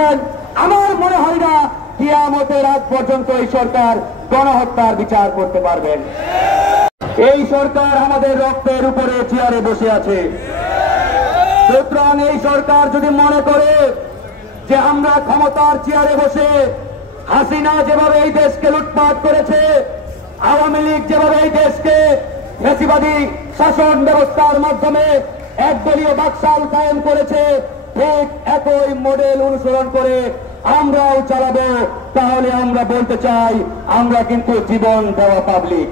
চালাচ্ছেন, আমার মনে হয় না কিয়ামতের আগ পর্যন্ত এই সরকার গণহত্যার বিচার করতে পারবেন। এই সরকার আমাদের রক্তের উপরে চেয়ারে বসে আছে। সুতরাং এই সরকার যদি মনে করে যে আমরা ক্ষমতার চেয়ারে বসে হাসিনা যেভাবে এই দেশকে লুটপাট করেছে, আওয়ামী লীগ যেভাবে এই দেশকে ফ্যাসিবাদী শাসন ব্যবস্থার মাধ্যমে একদলীয় বাকশাল কায়েম করেছে, ঠিক একই মডেল অনুসরণ করে আমরাও চালাবো, তাহলে আমরা বলতে চাই আমরা কিন্তু জীবন দেওয়া পাবলিক।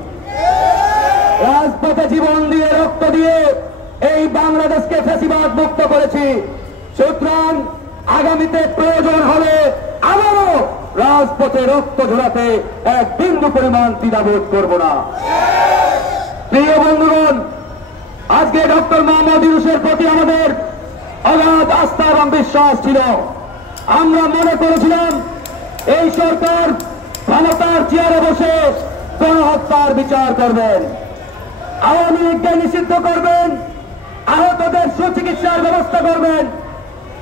রাজপথে জীবন দিয়ে রক্ত দিয়ে এই বাংলাদেশকে ফ্যাসিবাদ মুক্ত করেছি। সুতরাং আগামীতে প্রয়োজন হলে আবারও রাজপথে রক্ত ঝরাতে এক বিন্দু পরিমাণ দ্বিধাবোধ করব না। প্রিয় বন্ধুগণ, আজকে ডক্টর মোহাম্মদ ইউনূসের প্রতি আমাদের অগাধ আস্থা এবং বিশ্বাস ছিল। আমরা মনে করেছিলাম এই সরকার ক্ষমতার চেয়ারে বসে গণহত্যার বিচার করবেন, আওয়ামী লীগকে নিষিদ্ধ করবেন, আহতদের সুচিকিৎসার ব্যবস্থা করবেন।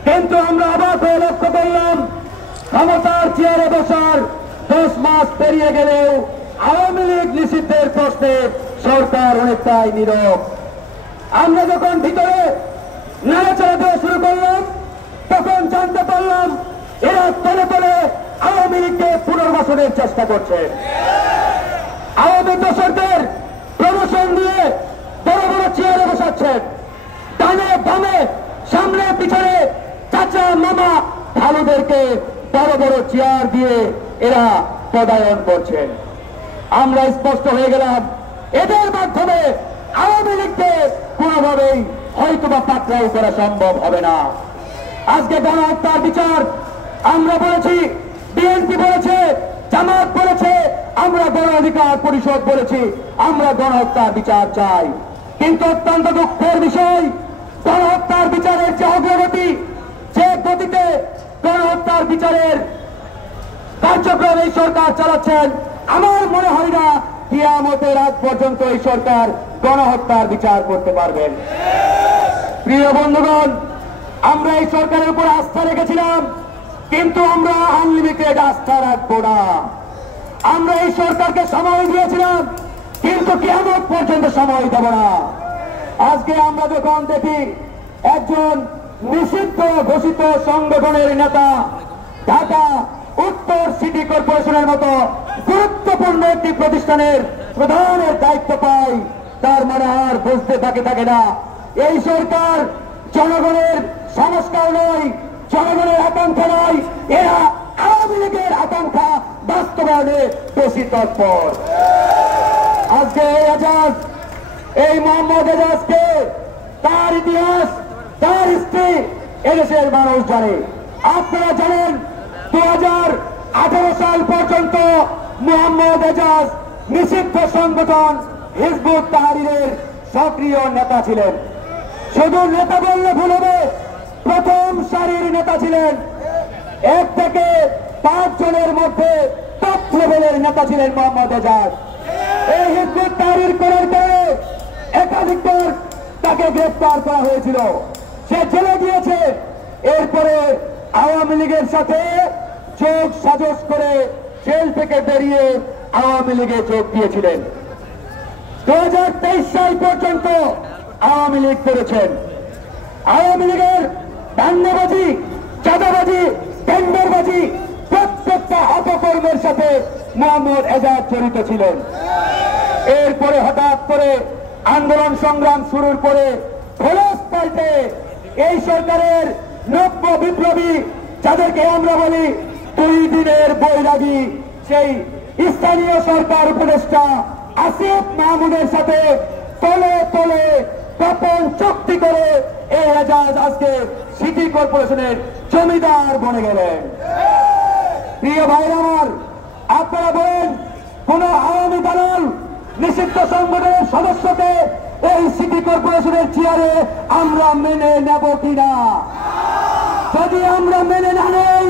কিন্তু আমরা অবাক হয়ে লক্ষ্য করলাম ক্ষমতার চেয়ারে বসার 10 মাস পেরিয়ে গেলেও আওয়ামী লীগ নিষিদ্ধের প্রশ্নে সরকার অনেকটাই নীরব। আমরা যখন ভিতরে নাড়াচাড়া দেওয়া শুরু করলাম তখন জানতে পারলাম এরা তলে তলে আওয়ামী লীগকে পুনর্বাসনের চেষ্টা করছে। আওয়ামী দোসরদের প্রমোশন দিয়ে বড় বড় চেয়ারে বসাচ্ছেন, ডানে বামে সামনে পিছনে চাচা মামা ভালুদেরকে বড় বড় চেয়ার দিয়ে এরা পদায়ন করছেন। আমরা স্পষ্ট হয়ে গেলাম এদের মাধ্যমে আওয়ামী লীগকে কোনোভাবেই হয়তোবা পাকড়াও করা সম্ভব হবে না। আজকে গণহত্যার বিচার আমরা বলেছি, বিএনপি বলেছে, জামাত বলেছে, আমরা গণ অধিকার পরিষদ বলেছি আমরা গণহত্যার বিচার চাই। কিন্তু অত্যন্ত দুঃখের বিষয়, গণহত্যার বিচারের যে অগ্রগতি, যে গতিতে গণহত্যার বিচারের কার্যক্রম এই সরকার চালাচ্ছেন, আমার মনে হয় না কিয়ামতের আগ পর্যন্ত এই সরকার গণহত্যার বিচার করতে পারবেন। প্রিয় বন্ধুগণ, আমরা এই সরকারের উপর আস্থা রেখেছিলাম, কিন্তু আমরা আনলিমিটেড আস্থা রাখবো না। আমরা এই সরকারকে সময় দিয়েছিলাম, কিন্তু কিয়ামত পর্যন্ত সময় দেব না। আজকে আমরা যখন দেখি একজন নিষিদ্ধ ঘোষিত সংগঠনের নেতা ঢাকা উত্তর সিটি কর্পোরেশনের মতো গুরুত্বপূর্ণ একটি প্রতিষ্ঠানের প্রধানের দায়িত্ব পায়, তার মানে আর বুঝতে থাকে না এই সরকার জনগণের সংস্কার নয়, জনগণের আকাঙ্ক্ষা নয়, এরা আওয়ামী লীগের আকাঙ্ক্ষা বাস্তবায়নে বেশি তৎপর। আজকে এজাজ, এই মোহাম্মদ এজাজকে, তার ইতিহাস, তার স্ত্রী এদেশের মানুষ জানে। আপনারা জানেন 2018 সাল পর্যন্ত মোহাম্মদ এজাজ নিষিদ্ধ সংগঠন হিজবুত তাহরীরের সক্রিয় নেতা ছিলেন। শুধু নেতা বললে ভুল হবে, প্রথম সারির নেতা ছিলেন। 1 থেকে 5 জনের মধ্যে টপ লেভেলের নেতা ছিলেন মোহাম্মদ এজাজ। এই হিজবুত তাহরীর করার পরে একাধিকবার তাকে গ্রেফতার করা হয়েছিল, সে জেলে গিয়েছে। এরপরে আওয়ামী লীগের সাথে যোগ সাজস করে জেল থেকে বেরিয়ে আওয়ামী লীগে যোগ দিয়েছিলেন। 2023 সাল পর্যন্ত আওয়ামী লীগ করেছেন। আওয়ামী লীগের দাঙ্গাবাজি, চাঁদাবাজি, টেন্ডারবাজি প্রত্যেকটা অপকর্মের সাথে মোহাম্মদ এজাজ জড়িত ছিলেন। এরপরে হঠাৎ করে আন্দোলন সংগ্রাম শুরুর পরে খোলস পাল্টে এই সরকারের নব্য বিপ্লবী, যাদেরকে আমরা বলি 2 দিনের বৈরাগী, সেই স্থানীয় সরকার উপদেষ্টা আসিফ মাহমুদের সাথে তলে তলে গোপন চুক্তি করে এই এজাজ আজকে সিটি কর্পোরেশনের জমিদার বনে গেলেন। প্রিয় ভাইরা আমার, আপনারা বলেন কোন আওয়ামী দালাল নিষিদ্ধ সংগঠনের সদস্যকে এই সিটি কর্পোরেশনের চেয়ারে আমরা মেনে নেব কিনা? যদি আমরা মেনে না নেই,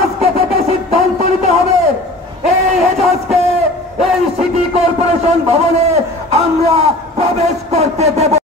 আজকে থেকে সিদ্ধান্ত নিতে হবে এই এজাজকে এই সিটি কর্পোরেশন ভবনে আমরা প্রবেশ করতে দেব।